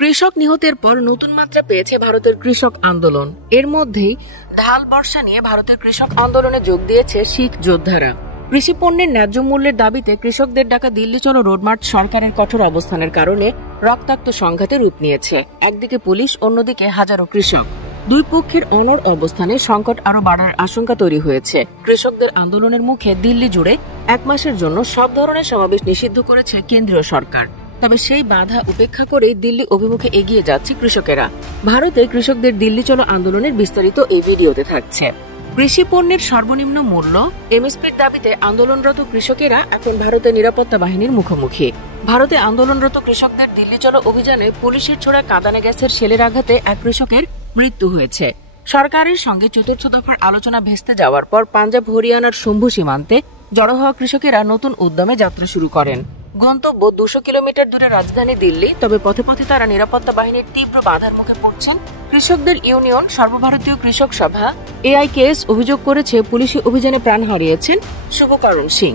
কৃষক নিহতের পর নতুন মাত্রা পেয়েছে ভারতের কৃষক আন্দোলন। এর মধ্যেই ঢাল বর্ষা নিয়ে ভারতের কৃষক আন্দোলনে যোগ দিয়েছে শিখ যোদ্ধারা। কৃষি পণ্যের ন্যায্য মূল্যের দাবিতে কৃষকদের ডাকা দিল্লি চলো রোডমার্চ সরকারের কঠোর অবস্থানের কারণে রক্তাক্ত সংঘাতে রূপ নিয়েছে। একদিকে পুলিশ, অন্যদিকে হাজারো কৃষক। দুই পক্ষের অনড় অবস্থানে সংকট আরো বাড়ার আশঙ্কা তৈরি হয়েছে। কৃষকদের আন্দোলনের মুখে দিল্লি জুড়ে 1 মাসের জন্য সব ধরনের সমাবেশ নিষিদ্ধ করেছে কেন্দ্রীয় সরকার। তবে সেই বাধা উপেক্ষা করেই দিল্লি অভিমুখে এগিয়ে যাচ্ছে কৃষকেরা। ভারতে কৃষকদের দিল্লি চলো আন্দোলনের বিস্তারিত এই ভিডিওতে থাকছে। কৃষি পণ্যের সর্বনিম্ন মূল্য এমএসপির দাবিতে আন্দোলনরত কৃষকেরা এখন ভারতের নিরাপত্তা বাহিনীর মুখোমুখি। ভারতে আন্দোলনরত কৃষকদের দিল্লি চলো অভিযানে পুলিশের ছোড়া কাঁদানে গ্যাসের শেলের আঘাতে এক কৃষকের মৃত্যু হয়েছে। সরকারের সঙ্গে চতুর্থ দফার আলোচনা ভেস্তে যাওয়ার পর পাঞ্জাব হরিয়ানার শম্ভু সীমান্তে জড়ো হওয়া কৃষকেরা নতুন উদ্যমে যাত্রা শুরু করেন। গন্তব্য 200 কিলোমিটার দূরে রাজধানী দিল্লি। তবে পথে পথে তারা নিরাপত্তা বাহিনীর তীব্র বাধার মুখে পড়ছেন। কৃষকদের ইউনিয়ন সর্বভারতীয় কৃষক সভা AIKS অভিযোগ করেছে পুলিশি অভিযানে প্রাণ হারিয়েছেন শুভকরণ সিং।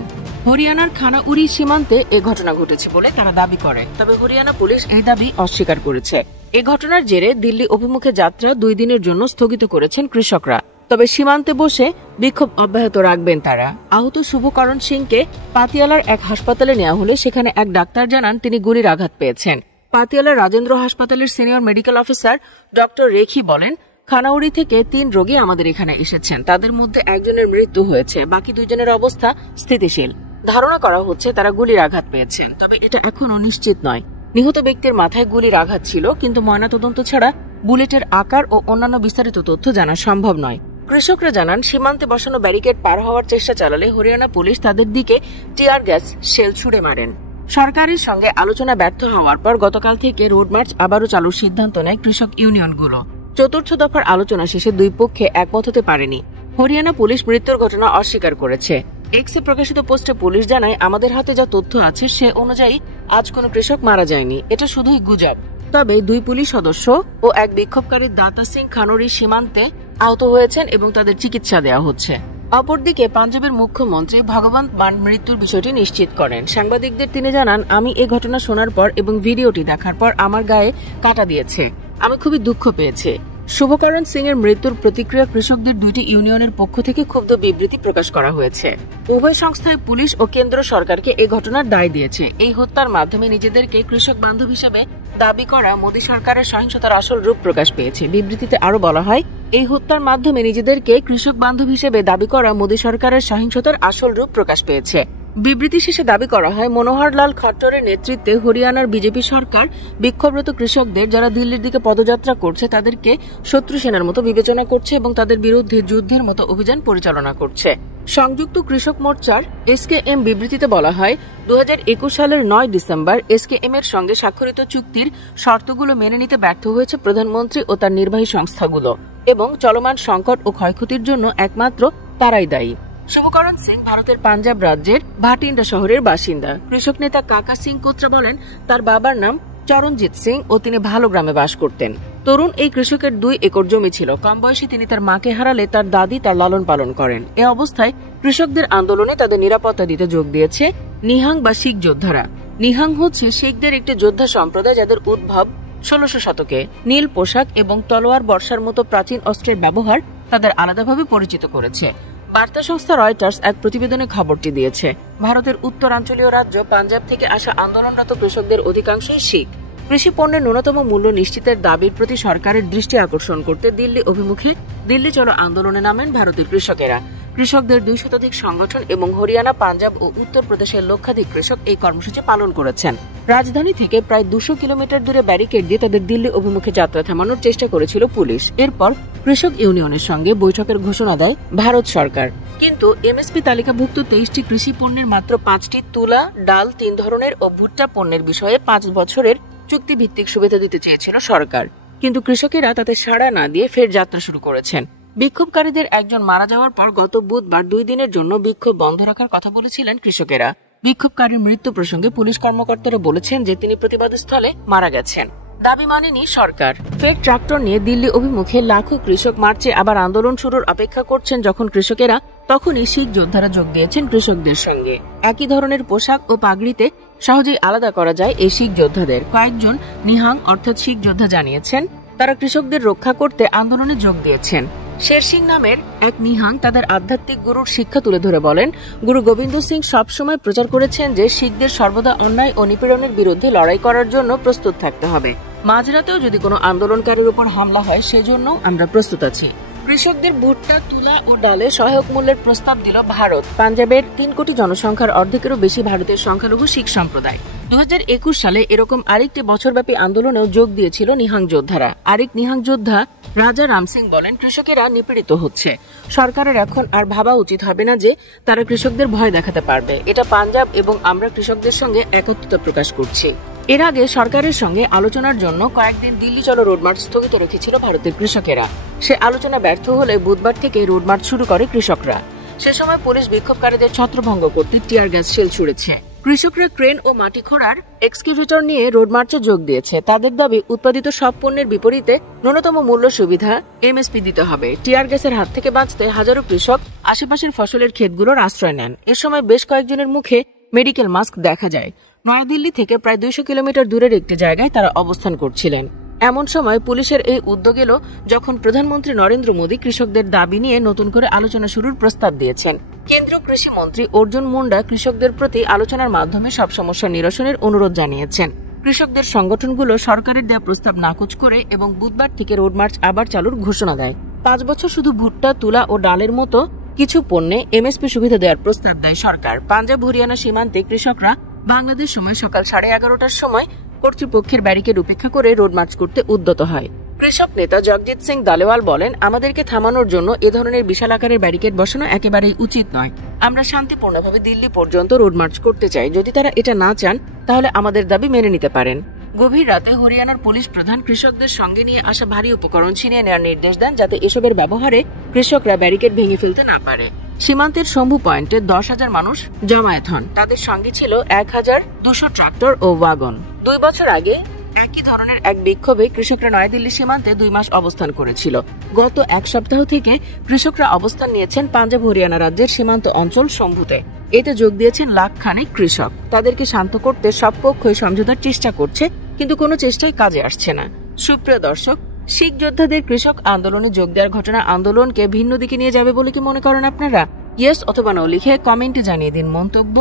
হরিয়ানার খানাউরি সীমান্তে এ ঘটনা ঘটেছে বলে তারা দাবি করে। তবে হরিয়ানা পুলিশ এই দাবি অস্বীকার করেছে। এ ঘটনার জেরে দিল্লি অভিমুখে যাত্রা 2 দিনের জন্য স্থগিত করেছেন কৃষকরা। তবে সীমান্তে বসে বিক্ষোভ অব্যাহত রাখবেন তারা। আহত শুভকরণ সিংকে পাতিয়ালার এক হাসপাতালে নেওয়া হলে সেখানে এক ডাক্তার জানান তিনি গুলির আঘাত পেয়েছেন। পাতিয়ালার রাজেন্দ্র হাসপাতালের সিনিয়র মেডিকেল অফিসার ডক্টর রেখি বলেন, খানাউরি থেকে 3 রোগী আমাদের এখানে এসেছেন। তাদের মধ্যে একজনের মৃত্যু হয়েছে, বাকি 2 জনের অবস্থা স্থিতিশীল। ধারণা করা হচ্ছে তারা গুলির আঘাত পেয়েছেন, তবে এটা এখনো নিশ্চিত নয়। নিহত ব্যক্তির মাথায় গুলির আঘাত ছিল, কিন্তু ময়নাতদন্ত ছাড়া বুলেটের আকার ও অন্যান্য বিস্তারিত তথ্য জানা সম্ভব নয়। কৃষকরা জানান, সীমান্তে বসানো ব্যারিকেড পার হওয়ার চেষ্টা চালালে হরিয়ানা পুলিশ তাদের দিকে টিয়ার গ্যাস শেল ছুড়ে মারেন। সরকারের সঙ্গে আলোচনা ব্যর্থ হওয়ার পর গতকাল থেকে রোডমার্চ আবারও চালুর সিদ্ধান্ত নেয় কৃষক ইউনিয়নগুলো। চতুর্থ দফার আলোচনা শেষে 2 পক্ষে একমত হতে পারেনি। হরিয়ানা পুলিশ মৃত্যুর ঘটনা অস্বীকার করেছে। এক্সে প্রকাশিত পোস্টে পুলিশ জানায়, আমাদের হাতে যা তথ্য আছে সে অনুযায়ী আজ কোনো কৃষক মারা যায়নি, এটা শুধুই গুজব। তবে 2 পুলিশ সদস্য ও এক বিক্ষোভকারী দাতা সিং খানুরি সীমান্তে আহত হয়েছেন এবং তাদের চিকিৎসা দেওয়া হচ্ছে। অপরদিকে পাঞ্জাবের মুখ্যমন্ত্রী ভগবন্ত মান মৃত্যুর বিষয়টি নিশ্চিত করেন। সাংবাদিকদের তিনি জানান, আমি এই ঘটনা শোনার পর এবং ভিডিওটি দেখার পর আমার গায়ে কাঁটা দিয়েছে। আমি খুবই দুঃখ পেয়েছি। শুভকরণ সিং এর মৃত্যুর প্রতিক্রিয়া কৃষকদের 2টি ইউনিয়নের পক্ষ থেকে ক্ষুব্ধ বিবৃতি প্রকাশ করা হয়েছে। উভয় সংস্থায় পুলিশ ও কেন্দ্র সরকারকে এই ঘটনার দায় দিয়েছে। এই হত্যার মাধ্যমে নিজেদেরকে কৃষক বান্ধব হিসেবে দাবি করা মোদী সরকারের সহিংসতার আসল রূপ প্রকাশ পেয়েছে। বিবৃতিতে আরো বলা হয়, এই হত্যার মাধ্যমে নিজেদেরকে কৃষক বান্ধব হিসেবে দাবি করা মোদী সরকারের সহিংসতার আসল রূপ প্রকাশ পেয়েছে। বিবৃতি শেষে দাবি করা হয়, মনোহর লাল খট্টরের নেতৃত্বে হরিয়ানার বিজেপি সরকার বিক্ষোভরত কৃষকদের যারা দিল্লির দিকে পদযাত্রা করছে তাদেরকে শত্রু সেনার মতো বিবেচনা করছে এবং তাদের বিরুদ্ধে যুদ্ধের মতো অভিযান পরিচালনা করছে। সংযুক্ত কৃষক মোর্চার SKM বিবৃতিতে বলা হয়, 2021 সালের 9 ডিসেম্বর SKM এর সঙ্গে স্বাক্ষরিত চুক্তির শর্তগুলো মেনে নিতে ব্যর্থ হয়েছে প্রধানমন্ত্রী ও তার নির্বাহী সংস্থাগুলো এবং চলমান সংকট ও ক্ষয়ক্ষতির জন্য একমাত্র তারাই দায়ী। শুভকরণ সিং ভারতের পাঞ্জাব রাজ্যের ভাটিন্ডা শহরের বাসিন্দা। কৃষক নেতা কাকা সিং কোত্রা বলেন, তার বাবার নাম চরণজিৎ সিং ও তিনি ভালো গ্রামে বাস করতেন। তরুণ এই কৃষকের 2 একর জমি ছিল। কম বয়সে তিনি তার মাকে হারালে তার দাদি তার লালন পালন করেন। এ অবস্থায় কৃষকদের আন্দোলনে তাদের নিরাপত্তা দিতে যোগ দিয়েছে নিহাং বা শিখ যোদ্ধারা। নিহাং হচ্ছে শিখদের একটি যোদ্ধা সম্প্রদায় যাদের উদ্ভব 1600 শতকে। নীল পোশাক এবং তলোয়ার বর্ষার মতো প্রাচীন অস্ত্রের ব্যবহার তাদের আলাদাভাবে পরিচিত করেছে। বার্তা সংস্থা রয়টার্স এক প্রতিবেদনে খবরটি দিয়েছে। ভারতের উত্তরাঞ্চলীয় রাজ্য পাঞ্জাব থেকে আসা আন্দোলনরত কৃষকদের অধিকাংশই শিখ। কৃষি পণ্যের ন্যূনতম মূল্য নিশ্চিতের দাবির প্রতি সরকারের দৃষ্টি আকর্ষণ করতে দিল্লি অভিমুখে দিল্লি চলো আন্দোলনে নামেন ভারতের কৃষকেরা। কৃষকদের 2 শতাধিক সংগঠন এবং হরিয়ানা, পাঞ্জাব ও উত্তরপ্রদেশের লক্ষাধিক কৃষক এই কর্মসূচি পালন করেছেন। রাজধানী থেকে প্রায় 200 কিলোমিটার দূরে ব্যারিকেড দিয়ে তাদের দিল্লি অভিমুখে যাত্রা থামানোর চেষ্টা করেছিল পুলিশ। এরপর কৃষক ইউনিয়নের সঙ্গে বৈঠকের ঘোষণা দেয় ভারত সরকার। কিন্তু MSP তালিকাভুক্ত 23টি কৃষি পণ্যের মাত্র 5টি তুলা, ডাল, 3 ধরনের ও ভুট্টা পণ্যের বিষয়ে 5 বছরের চুক্তিভিত্তিক সুবিধা দিতে চেয়েছিল সরকার। কিন্তু কৃষকেরা তাতে সাড়া না দিয়ে ফের যাত্রা শুরু করেছেন। বিক্ষোভকারীদের একজন মারা যাওয়ার পর গত বুধবার 2 দিনের জন্য বিক্ষোভ বন্ধ রাখার কথা বলেছিলেন কৃষকেরা। বিক্ষোভকারীর মৃত্যু প্রসঙ্গে পুলিশ কর্মকর্তারা বলেছেন যে তিনি প্রতিবাদস্থলে মারা গেছেন। দাবি মানেনি সরকার। ফেক ট্রাক্টর নিয়ে দিল্লি অভিমুখে লাখো কৃষক মার্চে আবার আন্দোলন শুরুর অপেক্ষা করছেন যখন কৃষকেরা, তখনই শিখ যোদ্ধারা যোগ দিয়েছেন কৃষকদের সঙ্গে। একই ধরনের পোশাক ও পাগড়িতে সহজেই আলাদা করা যায় এই শিখ যোদ্ধাদের। কয়েকজন নিহাং অর্থাৎ শিখ যোদ্ধা জানিয়েছেন তারা কৃষকদের রক্ষা করতে আন্দোলনে যোগ দিয়েছেন। শের সিং নামের এক নিহাং তাদের আধ্যাত্মিক গুরুর শিক্ষা তুলে ধরে বলেন, গুরু গোবিন্দ সিং সবসময় প্রচার করেছেন যে শিখদের সর্বদা অন্যায় ও নিপীড়নের বিরুদ্ধে লড়াই করার জন্য প্রস্তুত থাকতে হবে। মাঝরাতেও যদি কোনো আন্দোলনকারীর উপর হামলা হয় সেজন্য আমরা প্রস্তুত আছি। কৃষকদের ভুট্টা, তুলা ও ডালে সহায়ক মূল্যের প্রস্তাব দিল ভারত। পাঞ্জাবের 3 কোটি জনসংখ্যার অর্ধেকেরও বেশি ভারতের সংখ্যালঘু শিখ সম্প্রদায়। 2021 সালে এরকম আরেকটি বছরব্যাপী আন্দোলনেও যোগ দিয়েছিল নিহাং যোদ্ধারা। আরেক নিহাং যোদ্ধা রাজা রাম সিং বলেন, কৃষকেরা নিপীড়িত হচ্ছে। সরকারের এখন আর ভাবা উচিত হবে না যে তারা কৃষকদের ভয় দেখাতে পারবে। এটা পাঞ্জাব এবং আমরা কৃষকদের সঙ্গে একত্রতা প্রকাশ করছি। এর আগে সরকারের সঙ্গে আলোচনার জন্য কয়েকদিন দিল্লি চলো রোডমার্চ স্থগিত রেখেছিল ভারতের কৃষকেরা। সে আলোচনা ব্যর্থ হলে বুধবার থেকে রোডমার্চ শুরু করে কৃষকরা। সে সময় পুলিশ বিক্ষোভকারীদের ছত্রভঙ্গ করতে টিয়ার গ্যাস শেল ছুড়েছে। কৃষকরা ক্রেন ও মাটি খোঁড়ার এক্সকেভেটর নিয়ে রোডমার্চে যোগ দিয়েছে। তাদের দাবি উৎপাদিত সব পণ্যের বিপরীতে ন্যূনতম মূল্য সুবিধা এমএসপি দিতে হবে। টিয়ার গ্যাসের হাত থেকে বাঁচতে হাজারো কৃষক আশেপাশের ফসলের ক্ষেতগুলোর আশ্রয় নেন। এ সময় বেশ কয়েকজনের মুখে মেডিকেল মাস্ক দেখা যায়। নয়াদিল্লি থেকে প্রায় 200 কিলোমিটার দূরের একটি জায়গায় তারা অবস্থান করছিলেন। এমন সময় পুলিশের এই উদ্যোগ এলো যখন প্রধানমন্ত্রী নরেন্দ্র মোদী কৃষকদের দাবি নিয়ে নতুন করে আলোচনা শুরুর প্রস্তাব দিয়েছেন। কেন্দ্রীয় কৃষি মন্ত্রী অর্জুন মুন্ডা কৃষকদের প্রতি আলোচনার মাধ্যমে সব সমস্যা নিরসনের অনুরোধ জানিয়েছেন। কৃষকদের সংগঠনগুলো সরকারের দেওয়া প্রস্তাব নাকচ করে এবং বুধবার থেকে রোডমার্চ আবার চালুর ঘোষণা দেয়। 5 বছর শুধু ভুট্টা, তুলা ও ডালের মতো কিছু পণ্যে এমএসপি সুবিধা দেওয়ার প্রস্তাব দেয় সরকার। পাঞ্জাব হরিয়ানা সীমান্তে কৃষকরা বাংলাদেশ সময় সকাল 11:30টার সময় কর্তৃপক্ষের ব্যারিকেড উপেক্ষা করে রোডমার্চ করতে উদ্যত হয়। কৃষক নেতা জগজিৎ সিং দালেওয়াল বলেন, আমাদেরকে থামানোর জন্য এ ধরনের বিশাল আকারের ব্যারিকেড বসানো একেবারেই উচিত নয়। আমরা শান্তিপূর্ণভাবে দিল্লি পর্যন্ত রোডমার্চ করতে চাই। যদি তারা এটা না চান তাহলে আমাদের দাবি মেনে নিতে পারেন। গভীর রাতে হরিয়ানার পুলিশ প্রধান কৃষকদের সঙ্গে নিয়ে আসা ভারী উপকরণ ছিনিয়ে নেওয়ার নির্দেশ দেন যাতে এসবের ব্যবহারে কৃষকরা ব্যারিকেড ভেঙে ফেলতে না পারে। সীমান্তের শম্ভু পয়েন্টে 10,000 মানুষ জমায়েত হন। তাদের সঙ্গে ছিল 1,200 ট্রাক্টর ও ওয়াগন। 2 বছর আগে একই ধরনের এক বিক্ষোভে কৃষকরা নয়াদিল্লি সীমান্তে 2 মাস অবস্থান করেছিল। গত 1 সপ্তাহ থেকে কৃষকরা অবস্থান নিয়েছেন পাঞ্জাব হরিয়ানা রাজ্যের সীমান্ত অঞ্চল শম্ভুতে। এতে যোগ দিয়েছেন লাখখানেক কৃষক। তাদেরকে শান্ত করতে সব পক্ষই সমঝোতার চেষ্টা করছে, কিন্তু কোনো চেষ্টাই কাজে আসছে না। সুপ্রিয় দর্শক, শিখ যোদ্ধাদের কৃষক আন্দোলনে যোগ দেওয়ার ঘটনা আন্দোলনকে ভিন্ন দিকে নিয়ে যাবে বলে কি মনে করেন আপনারা? ইয়েস অথবা নো লিখে কমেন্টে জানিয়ে দিন মন্তব্য।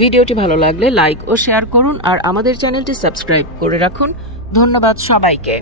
ভিডিওটি ভালো লাগলে লাইক ও শেয়ার করুন আর আমাদের চ্যানেলটি সাবস্ক্রাইব করে রাখুন। ধন্যবাদ সবাইকে।